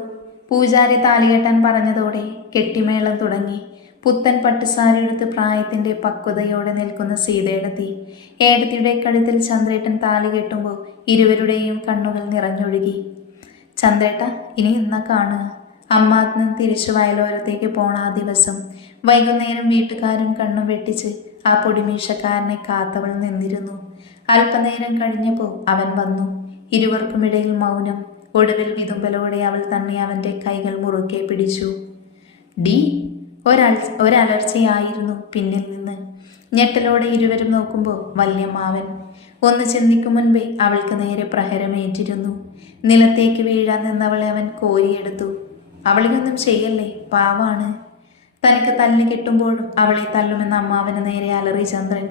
പൂജാരി താലി കെട്ടാൻ പറഞ്ഞതോടെ കെട്ടിമേളം തുടങ്ങി. പുത്തൻ പട്ടുസാരി എടുത്ത് പ്രായത്തിന്റെ പക്വതയോടെ നിൽക്കുന്ന സീതയെടുത്തി ഏടത്തിയുടെ കഴുത്തിൽ ചന്ദ്രേട്ടൻ താലി കെട്ടുമ്പോൾ ഇരുവരുടെയും കണ്ണുകൾ നിറഞ്ഞൊഴുകി. ചന്ദ്രേട്ട ഇനി എന്നാ കാണുക. അമ്മാത്മൻ തിരിച്ചു വയലോരത്തേക്ക് പോണ ആ ദിവസം വൈകുന്നേരം വീട്ടുകാരൻ കണ്ണും വെട്ടിച്ച് ആ പൊടിമീശക്കാരനെ കാത്തവൾ നിന്നിരുന്നു. അല്പനേരം കഴിഞ്ഞപ്പോൾ അവൻ വന്നു. ഇരുവർക്കുമിടയിൽ മൗനം ഒടുവിൽ വിതുമ്പലോടെ അവൾ തന്നെ അവന്റെ കൈകൾ മുറുക്കെ പിടിച്ചു. ഡി ഒരൽ ഒരലർച്ചയായിരുന്നു പിന്നിൽ നിന്ന്. ഞെട്ടലോടെ ഇരുവരും നോക്കുമ്പോൾ വല്യമ്മാവൻ ഒന്ന് ചിന്തിക്കും മുൻപേ അവൾക്ക് നേരെ പ്രഹരമേറ്റിരുന്നു. നിലത്തേക്ക് വീഴാൻ നിന്നവളെ അവൻ കോരിയെടുത്തു. അവളിയൊന്നും ചെയ്യല്ലേ? പാവാണ്. തനിക്ക് തല്ലിന് കിട്ടുമ്പോഴും അവളെ തല്ലുമെന്ന അമ്മാവന് നേരെ അലറി ചന്ദ്രൻ.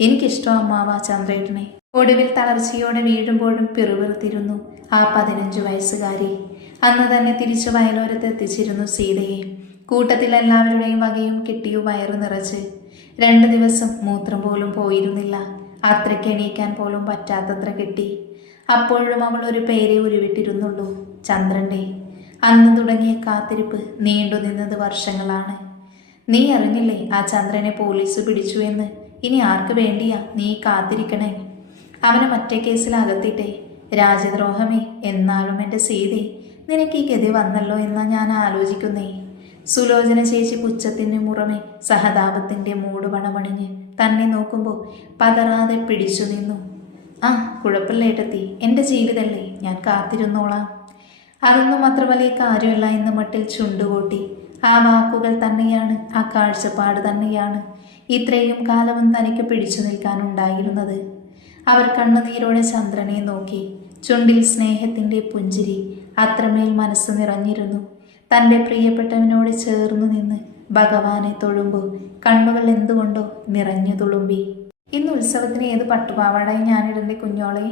എനിക്കിഷ്ടം അമ്മാവ ചന്ദ്രേട്ടനെ. ഒടുവിൽ തളർച്ചയോടെ വീഴുമ്പോഴും പിറുപിറുത്തിരുന്നു ആ പതിനഞ്ചു വയസ്സുകാരി. അന്ന് തന്നെ തിരിച്ചു വയലോരത്ത് എത്തിച്ചിരുന്നു സീതയെ. കൂട്ടത്തിൽ എല്ലാവരുടെയും വകയും കിട്ടിയു വയറു നിറച്ച്. രണ്ട് ദിവസം മൂത്രം പോലും പോയിരുന്നില്ല. അത്രയ്ക്ക് എണീക്കാൻ പോലും പറ്റാത്തത്ര കിട്ടി. അപ്പോഴും അവൾ ഒരു പേരെ ഉരുവിട്ടിരുന്നുള്ളൂ ചന്ദ്രന്റെ. അന്ന് തുടങ്ങിയ കാത്തിരിപ്പ് നീണ്ടു നിന്നത് വർഷങ്ങളാണ്. നീ അറിഞ്ഞില്ലേ ആ ചന്ദ്രനെ പോലീസ് പിടിച്ചു എന്ന്? ഇനി ആർക്ക് വേണ്ടിയാ നീ കാത്തിരിക്കണേ? അവനെ മറ്റേ കേസിൽ അകത്തിട്ടെ. രാജദ്രോഹമേ എന്നാലും എന്റെ സീതേ നിനക്ക് ഈ ഗതി വന്നല്ലോ എന്നാ ഞാൻ ആലോചിക്കുന്നേ. സുലോചന ചേച്ചി പുച്ഛത്തിന് മുറമെ സഹതാപത്തിന്റെ മൂട് പണമണിഞ്ഞ് തന്നെ നോക്കുമ്പോൾ പതറാതെ പിടിച്ചു നിന്നു. ആ കുഴപ്പമില്ലേട്ടെത്തി എന്റെ ജീവിതമല്ലേ ഞാൻ കാത്തിരുന്നോളാം. അതൊന്നും അത്ര വലിയ കാര്യമല്ല എന്ന് മട്ടിൽ ചുണ്ടുകൂട്ടി. ആ വാക്കുകൾ തന്നെയാണ് ആ കാഴ്ചപ്പാട് തന്നെയാണ് ഇത്രയും കാലവും തനിക്ക് പിടിച്ചു നിൽക്കാനുണ്ടായിരുന്നത്. അവർ കണ്ണുനീരോടെ ചന്ദ്രനെ നോക്കി ചുണ്ടിൽ സ്നേഹത്തിന്റെ പുഞ്ചിരി അത്രമേൽ മനസ്സ് നിറഞ്ഞിരുന്നു. തന്റെ പ്രിയപ്പെട്ടവനോട് ചേർന്നു നിന്ന് ഭഗവാനെ തൊഴുമ്പോൾ കണ്ണുകൾ എന്തുകൊണ്ടോ നിറഞ്ഞു തുളുമ്പി. ഇന്ന് ഉത്സവത്തിന് ഏത് പട്ടുപാവാടായി ഞാനിടന്റെ കുഞ്ഞോളെ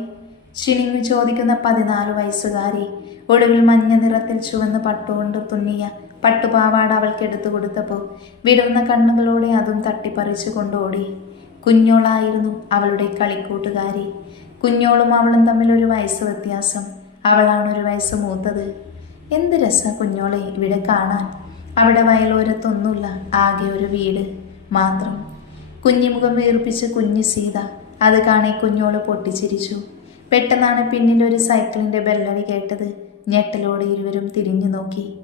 ചിണിങ്ങു ചോദിക്കുന്ന പതിനാല് വയസ്സുകാരി ഒടുവിൽ മഞ്ഞ നിറത്തിൽ ചുവന്ന് പട്ടുകൊണ്ട് തുന്നിയ പട്ടുപാവാട അവൾക്ക് എടുത്തു കൊടുത്തപ്പോൾ വിടർന്ന കണ്ണുകളോടെ അതും തട്ടിപ്പറിച്ചു കൊണ്ടോടി. കുഞ്ഞോളായിരുന്നു അവളുടെ കളിക്കൂട്ടുകാരി. കുഞ്ഞോളും അവളും തമ്മിൽ ഒരു വയസ്സ് വ്യത്യാസം. അവളാണ് ഒരു വയസ്സ് മൂത്തത്. എന്ത് രസ കുഞ്ഞോളെ ഇവിടെ കാണാൻ. അവിടെ വയലോരത്തൊന്നുമില്ല ആകെ ഒരു വീട് മാത്രം. കുഞ്ഞിമുഖം വീർപ്പിച്ച് കുഞ്ഞു സീത അത് കാണി കുഞ്ഞോൾ പൊട്ടിച്ചിരിച്ചു. പെട്ടെന്നാണ് പിന്നിൽ ഒരു സൈക്കിളിന്റെ ബെല്ലടി കേട്ടത്. ഞെട്ടലോടെ ഇരുവരും തിരിഞ്ഞു നോക്കി.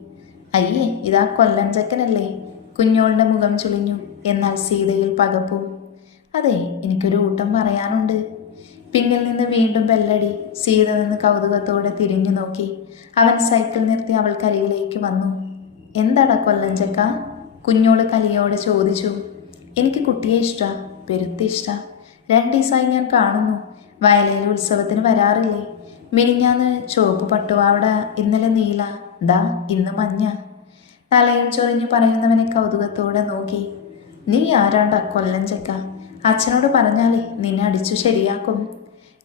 അയ്യേ ഇതാ കൊല്ലം ചക്കനല്ലേ? കുഞ്ഞോളുടെ മുഖം ചുളിഞ്ഞു. എന്നാൽ സീതയിൽ പകപ്പും. അതെ എനിക്കൊരു ഊട്ടം പറയാനുണ്ട്. പിന്നിൽ നിന്ന് വീണ്ടും ബെല്ലടി. സീത നിന്ന് കൗതുകത്തോടെ തിരിഞ്ഞു നോക്കി. അവൻ സൈക്കിൾ നിർത്തി അവൾ കരയിലേക്ക് വന്നു. എന്താടാ കൊല്ലം ചക്ക? കുഞ്ഞോൾ കലിയോടെ ചോദിച്ചു. എനിക്ക് കുട്ടിയെ ഇഷ്ട പെരുത്തി ഇഷ്ട. രണ്ട് ദിവസമായി ഞാൻ കാണുന്നു. വയലയിൽ ഉത്സവത്തിന് വരാറില്ലേ? മിനിഞ്ഞാന്ന് ചുവപ്പ് പട്ടുവാവിടെ ഇന്നലെ നീല. ദാ ഇന്ന് മഞ്ഞ. തലയും ചൊറിഞ്ഞു പറയുന്നവനെ കൗതുകത്തോടെ നോക്കി. നീ ആരാണ്ട കൊല്ലം ചെക്ക? അച്ഛനോട് പറഞ്ഞാലേ നിന്നെ അടിച്ചു ശരിയാക്കും.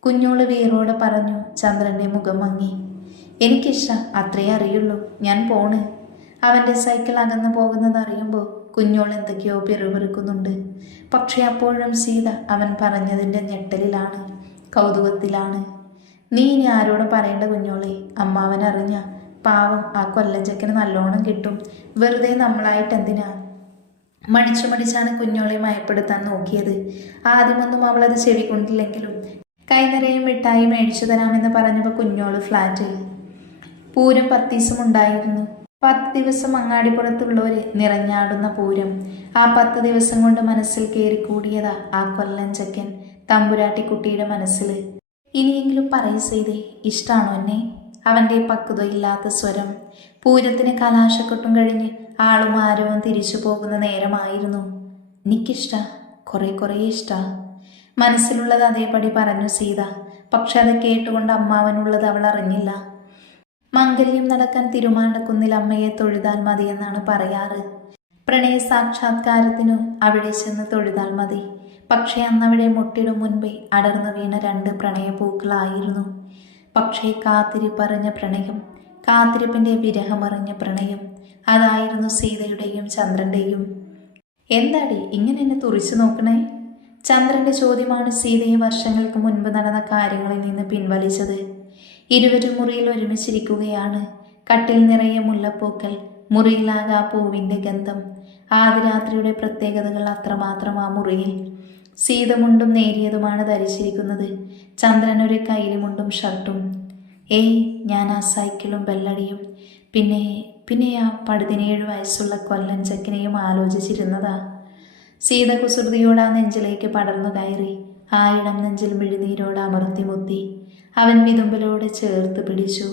കുഞ്ഞോൾ വീറോട് പറഞ്ഞു ചന്ദ്രന്റെ മുഖം മങ്ങി. എനിക്കിഷ്ട അത്രേ അറിയുള്ളൂ. ഞാൻ പോണ്. അവന്റെ സൈക്കിൾ അകന്നു പോകുന്നത് അറിയുമ്പോൾ കുഞ്ഞോൾ എന്തൊക്കെയോ പിറുപിറുക്കുന്നുണ്ട്. പക്ഷെ അപ്പോഴും സീത അവൻ പറഞ്ഞതിന്റെ ഞെട്ടലിലാണ് കൗതുകത്തിലാണ്. നീ ഇനി ആരോട് പറയേണ്ട കുഞ്ഞോളെ? അമ്മാവൻ അറിഞ്ഞ പാവം ആ കൊല്ലഞ്ചക്കന് നല്ലോണം കിട്ടും. വെറുതെ നമ്മളായിട്ട് എന്തിനാ? മടിച്ചു മടിച്ചാണ് കുഞ്ഞോളെ മയപ്പെടുത്താൻ നോക്കിയത്. ആദ്യമൊന്നും അവളത് ചെവിക്കൊണ്ടില്ലെങ്കിലും കൈനിറയും മിഠായി മേടിച്ചു തരാമെന്ന് പറഞ്ഞപ്പോൾ കുഞ്ഞോൾ ഫ്ലാറ്റിൽ പൂരം പത്തീസും ഉണ്ടായിരുന്നു. പത്ത് ദിവസം അങ്ങാടിപ്പുറത്തുള്ളവര് നിറഞ്ഞാടുന്ന പൂരം. ആ പത്ത് ദിവസം കൊണ്ട് മനസ്സിൽ കയറി കൂടിയതാ ആ കൊല്ലഞ്ചക്കൻ തമ്പുരാട്ടിക്കുട്ടിയുടെ മനസ്സിൽ ഇനിയെങ്കിലും പറയ ചെയ്തേ ഇഷ്ടമാണോ എന്നെ? അവന്റെ പക്വതയില്ലാത്ത സ്വരം. പൂരത്തിന് കലാശക്കൊട്ടും കഴിഞ്ഞ് ആളും ആരവും തിരിച്ചു പോകുന്ന നേരമായിരുന്നു. എനിക്കിഷ്ട കുറേ കുറേ ഇഷ്ട? മനസ്സിലുള്ളത് അതേപടി പറഞ്ഞു സീത. പക്ഷെ അത് കേട്ടുകൊണ്ട് അമ്മാവനുള്ളത് അവൾ അറിഞ്ഞില്ല. മംഗല്യം നടക്കാൻ തിരുമാണ്ടക്കുന്നിൽ അമ്മയെ തൊഴുതാൽ മതിയെന്നാണ് പറയാറ്. പ്രണയ സാക്ഷാത്കാരത്തിനു അവിടെ ചെന്ന് തൊഴുതാൽ മതി. പക്ഷേ അന്നവിടെ മുട്ടിടും മുൻപേ അടർന്നു വീണ രണ്ട് പ്രണയപൂക്കളായിരുന്നു. പക്ഷേ കാത്തിരിപ്പറിഞ്ഞ പ്രണയം കാത്തിരിപ്പിന്റെ വിരഹമറിഞ്ഞ പ്രണയം അതായിരുന്നു സീതയുടെയും ചന്ദ്രന്റെയും എന്താടി ഇങ്ങനെ എന്നെ തുറിച്ചു നോക്കണേ? ചന്ദ്രന്റെ ചോദ്യമാണ് സീതയെ വർഷങ്ങൾക്ക് മുൻപ് നടന്ന കാര്യങ്ങളിൽ നിന്ന് പിൻവലിച്ചത്. ഇരുവരും മുറിയിൽ ഒരുമിച്ചിരിക്കുകയാണ്. കട്ടിൽ നിറയെ മുല്ലപ്പൂക്കൾ മുറിയിലാകാ പൂവിന്റെ ഗന്ധം. ആദിരാത്രിയുടെ പ്രത്യേകതകൾ അത്രമാത്രം ആ മുറിയിൽ. സീതമുണ്ടും നേരിയതുമാണ് ധരിച്ചിരിക്കുന്നത്. ചന്ദ്രൻ ഒരു കയ്യിലുമുണ്ടും ഷർട്ടും. ഏയ് ഞാൻ ആ സൈക്കിളും ബെല്ലടിയും. പിന്നെ പിന്നെ ആ പതിനേഴ് വയസ്സുള്ള കൊല്ലൻ ചെക്കനെയും ആലോചിച്ചിരുന്നതാ. സീത കുസൃതിയോട് ആ നെഞ്ചിലേക്ക് പടർന്നു കയറി. ആ ഇടം നെഞ്ചിൽ മിഴുനീരോട് അമർത്തി മുത്തി അവൻ വിതുമ്പലോടെ ചേർത്ത് പിടിച്ചു.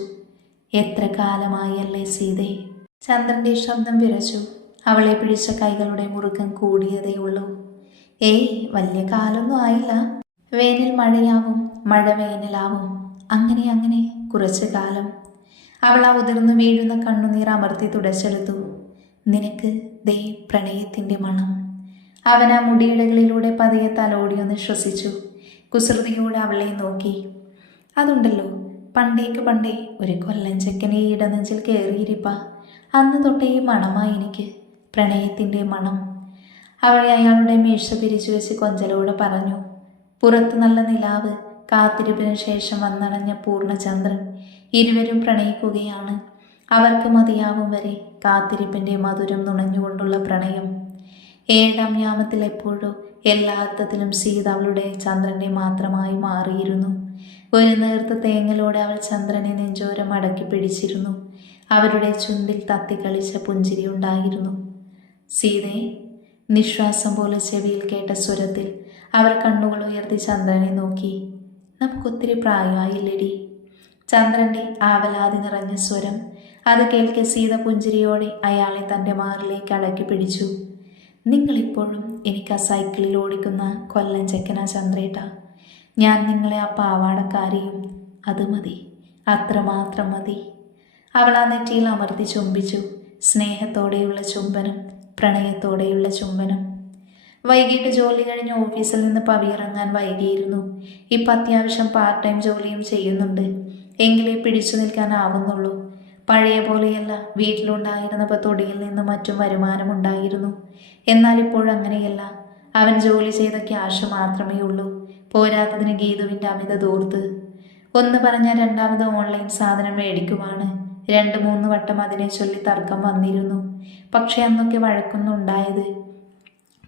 എത്ര കാലമായി അല്ലേ സീതേ? ചന്ദ്രന്റെ ശബ്ദം വിരച്ചു. അവളെ പിടിച്ച കൈകളുടെ മുറുക്കം കൂടിയതേ ഉള്ളൂ. ഏയ് വലിയ കാലൊന്നും ആയില്ല. വേനൽ മഴയാവും മഴ വേനലാവും. അങ്ങനെ അങ്ങനെ കുറച്ചു കാലം. അവൾ ആ ഉതിർന്നു വീഴുന്ന കണ്ണുനീർ അമർത്തി തുടച്ചെടുത്തു. നിനക്ക് ദേ പ്രണയത്തിന്റെ മണം. അവൻ ആ മുടിയിടകളിലൂടെ പതിയെ തലോടിയൊന്ന് ശ്വസിച്ചു. കുസൃതിയോടെ അവളെ നോക്കി. അതുണ്ടല്ലോ പണ്ടേക്ക് പണ്ടേ ഒരു കൊല്ലം ചെക്കനെ ഇടനെഞ്ചിൽ കയറിയിരിപ്പ. അന്ന് തൊട്ടേ മണമായി എനിക്ക്. പ്രണയത്തിന്റെ മണം. അവളെ അയാളുടെ മീശ പിരിച്ചു വെച്ച് കൊഞ്ചലോട് പറഞ്ഞു പുറത്ത് നല്ല നിലാവ് കാത്തിരിപ്പിന് ശേഷം വന്നണഞ്ഞ പൂർണചന്ദ്രൻ ഇരുവരും പ്രണയിക്കുകയാണ്. അവർക്ക് മതിയാവും വരെ കാത്തിരിപ്പിന്റെ മധുരം നുണഞ്ഞുകൊണ്ടുള്ള പ്രണയം. ഏഴാം യാമത്തിൽ എപ്പോഴും എല്ലാ അർത്ഥത്തിലും സീത അവളുടെ ചന്ദ്രനെ മാത്രമായി മാറിയിരുന്നു. ഒരു നേർത്ത തേങ്ങലോടെ അവൾ ചന്ദ്രനെ നെഞ്ചോരം അടക്കി പിടിച്ചിരുന്നു. അവരുടെ ചുണ്ടിൽ തത്തിക്കളിച്ച പുഞ്ചിരി ഉണ്ടായിരുന്നു. സീതയെ നിശ്വാസം പോലെ ചെവിയിൽ കേട്ട സ്വരത്തിൽ അവർ കണ്ണുകൾ ഉയർത്തി ചന്ദ്രനെ നോക്കി. നമുക്കൊത്തിരി പ്രായമായില്ലടി? ചന്ദ്രന്റെ ആവലാതി നിറഞ്ഞ സ്വരം അത് കേൾക്കെ സീത പുഞ്ചിരിയോടെ അയാളെ തന്റെ മാറിലേക്ക് അടക്കി പിടിച്ചു. നിങ്ങളിപ്പോഴും എനിക്ക് ആ സൈക്കിളിൽ ഓടിക്കുന്ന കൊല്ലം ചെക്കന ചന്ദ്രേട്ട. ഞാൻ നിങ്ങളെ ആ പാവാടക്കാരിയും. അത് മതി. അത്രമാത്രം മതി. അവൾ ആ നെറ്റിയിൽ അമർത്തി ചുംബിച്ചു. സ്നേഹത്തോടെയുള്ള ചുംബനം പ്രണയത്തോടെയുള്ള ചുംബനം. വൈകിട്ട് ജോലി കഴിഞ്ഞ് ഓഫീസിൽ നിന്ന് പവിയിറങ്ങാൻ വൈകിയിരുന്നു. ഇപ്പം അത്യാവശ്യം പാർട്ട് ടൈം ജോലിയും ചെയ്യുന്നുണ്ട്. എങ്കിലേ പിടിച്ചു നിൽക്കാനാവുന്നുള്ളൂ. പഴയ പോലെയല്ല വീട്ടിലുണ്ടായിരുന്നപ്പോൾ തൊടിയിൽ നിന്ന് മറ്റും വരുമാനമുണ്ടായിരുന്നു എന്നാൽ ഇപ്പോഴങ്ങനെയല്ല അവൻ ജോലി ചെയ്ത ക്യാഷ് മാത്രമേ ഉള്ളൂ. പോരാത്തതിന് ഗീതുവിന്റെ അമിത ദൂർത്ത്. ഒന്ന് പറഞ്ഞാൽ രണ്ടാമത് ഓൺലൈൻ സാധനം മേടിക്കുവാണ്. രണ്ട് മൂന്ന് വട്ടം അതിനെ ചൊല്ലി തർക്കം വന്നിരുന്നു. പക്ഷെ അന്നൊക്കെ വഴക്കൊന്നുണ്ടായത്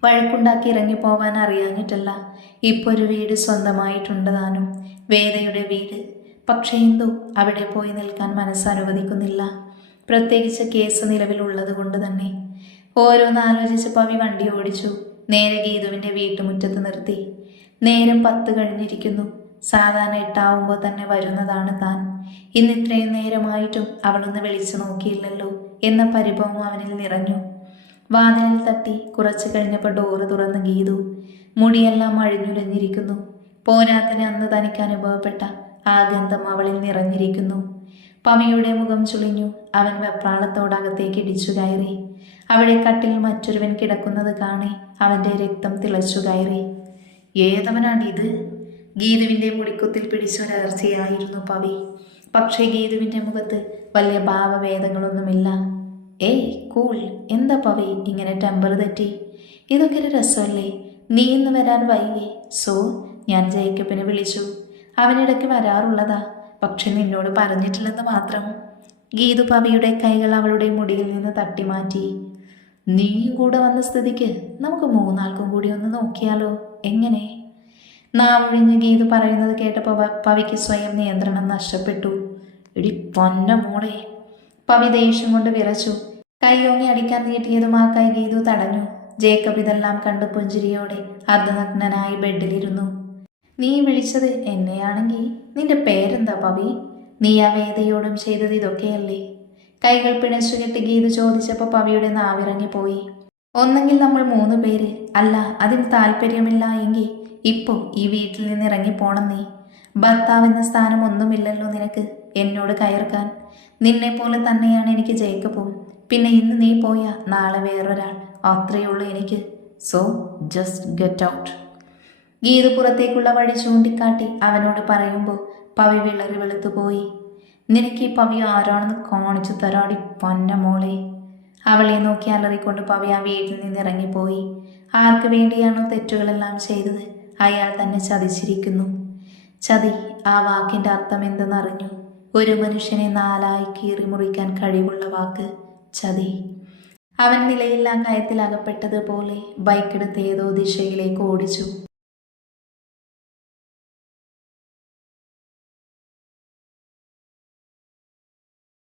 വഴക്കുണ്ടാക്കി ഇറങ്ങിപ്പോവാൻ അറിയാഞ്ഞിട്ടല്ല. ഇപ്പോൾ ഒരു വീട് സ്വന്തമായിട്ടുണ്ട് താനും വേദയുടെ വീട്. പക്ഷേ എന്തോ? അവിടെ പോയി നിൽക്കാൻ മനസ്സ് അനുവദിക്കുന്നില്ല പ്രത്യേകിച്ച് കേസ് നിലവിലുള്ളത് കൊണ്ട് തന്നെ. ഓരോന്ന് ആലോചിച്ച് പവി വണ്ടി ഓടിച്ചു. നേരെ ഗീതുവിന്റെ വീട്ടുമുറ്റത്ത് നിർത്തി. നേരം പത്ത് കഴിഞ്ഞിരിക്കുന്നു. സാധാരണ എട്ടാവുമ്പോൾ തന്നെ വരുന്നതാണ് താൻ. ഇന്ന് ഇത്രയും നേരമായിട്ടും അവളൊന്ന് വിളിച്ചു നോക്കിയില്ലല്ലോ എന്ന പരിഭവം അവനിൽ നിറഞ്ഞു. വാതിലിൽ തട്ടി കുറച്ചു കഴിഞ്ഞപ്പോൾ ഡോറ് തുറന്ന് ഗീതു. മുടിയെല്ലാം അഴിഞ്ഞുലഞ്ഞിരിക്കുന്നു. പോരാത്തിന് അന്ന് തനിക്ക് അനുഭവപ്പെട്ട ആ ഗന്ധം അവളിൽ നിറഞ്ഞിരിക്കുന്നു. പമയുടെ മുഖം ചുളിഞ്ഞു അവൻ വെപ്രാളത്തോടകത്തേക്ക് ഇടിച്ചു കയറി. അവിടെ കട്ടിൽ മറ്റൊരുവൻ കിടക്കുന്നത് കാണി അവന്റെ രക്തം തിളച്ചു കയറി. ഏതവനാണിത്? ഗീതുവിന്റെ മുടിക്കുത്തിൽ പിടിച്ചൊരർച്ചയായിരുന്നു പവി. പക്ഷേ ഗീതുവിന്റെ മുഖത്ത് വലിയ ഭാവഭേദങ്ങളൊന്നുമില്ല. ഏയ് കൂൾ. എന്താ പവി? ഇങ്ങനെ ടെമ്പർ തെറ്റി. ഇതൊക്കെ ഒരു രസമല്ലേ? നീ ഇന്ന് വരാൻ വൈകി. സോ ഞാൻ ജേക്കബിനെ വിളിച്ചു. അവനിടയ്ക്ക് വരാറുള്ളതാ. പക്ഷെ നിന്നോട് പറഞ്ഞിട്ടില്ലെന്ന് മാത്രം. ഗീതു പവിയുടെ കൈകൾ അവളുടെ മുടിയിൽ നിന്ന് തട്ടിമാറ്റി. നീയും കൂടെ വന്ന സ്ഥിതിക്ക് നമുക്ക് മൂന്നാൾക്കും കൂടി ഒന്ന് നോക്കിയാലോ? എങ്ങനെ? നാവൊഴിഞ്ഞ് ഗീത് പറയുന്നത് കേട്ടപ്പോൾ പവിക്ക് സ്വയം നിയന്ത്രണം നഷ്ടപ്പെട്ടു. ഇടി പൊന്ന മോളെ. പവി ദേഷ്യം കൊണ്ട് വിറച്ചു. കൈയോങ്ങി അടിക്കാൻ നീട്ടിയതും ആ കൈ ഗീതു തടഞ്ഞു. ജേക്കബ് ഇതെല്ലാം കണ്ട് പുഞ്ചിരിയോടെ അർദ്ധനഗ്നനായി ബെഡിലിരുന്നു. നീ വിളിച്ചത് എന്നെയാണെങ്കിൽ നിന്റെ പേരെന്താ പവി? നീ ആ വേദയോടും ചെയ്തത് ഇതൊക്കെയല്ലേ? കൈകൾ പിണച്ചുകെട്ടി ഗീതു ചോദിച്ചപ്പോൾ പവിയുടെ നാവിറങ്ങിപ്പോയി. ഒന്നെങ്കിൽ നമ്മൾ മൂന്ന് പേര്. അല്ല അതിന് താല്പര്യമില്ല എങ്കിൽ ഇപ്പോൾ ഈ വീട്ടിൽ നിന്ന് ഇറങ്ങിപ്പോണം നീ. ഭർത്താവെന്ന സ്ഥാനം ഒന്നുമില്ലല്ലോ നിനക്ക് എന്നോട് കയർക്കാൻ നിന്നെപ്പോലെ തന്നെയാണ് എനിക്ക് ജയിക്കപ്പും. പിന്നെ ഇന്ന് നീ പോയാ നാളെ വേറൊരാൾ. അത്രയേ ഉള്ളൂ എനിക്ക്. So just get out Geethu പുറത്തേക്കുള്ള വഴി ചൂണ്ടിക്കാട്ടി അവനോട് പറയുമ്പോൾ പവി വിളറി വെളുത്തുപോയി നിനക്ക് ഈ പവി ആരാണെന്ന് കാണിച്ചു തരാടി പന്ന മോളെ. അവളെ നോക്കി അലറിക്കൊണ്ട് പവി ആ വീട്ടിൽ നിന്ന് ഇറങ്ങിപ്പോയി ആർക്ക് വേണ്ടിയാണോ തെറ്റുകളെല്ലാം ചെയ്തത്? അയാൾ തന്നെ ചതിച്ചിരിക്കുന്നു. ചതി ആ വാക്കിന്റെ അർത്ഥം എന്തെന്നറിഞ്ഞു? ഒരു മനുഷ്യനെ നാലായി കീറി മുറിക്കാൻ കഴിവുള്ള വാക്ക് ചതി. അവൻ നിലയില്ലാ കയത്തിൽ അകപ്പെട്ടതുപോലെ ബൈക്കെടുത്ത് ഏതോ ദിശയിലേക്ക് ഓടിച്ചു.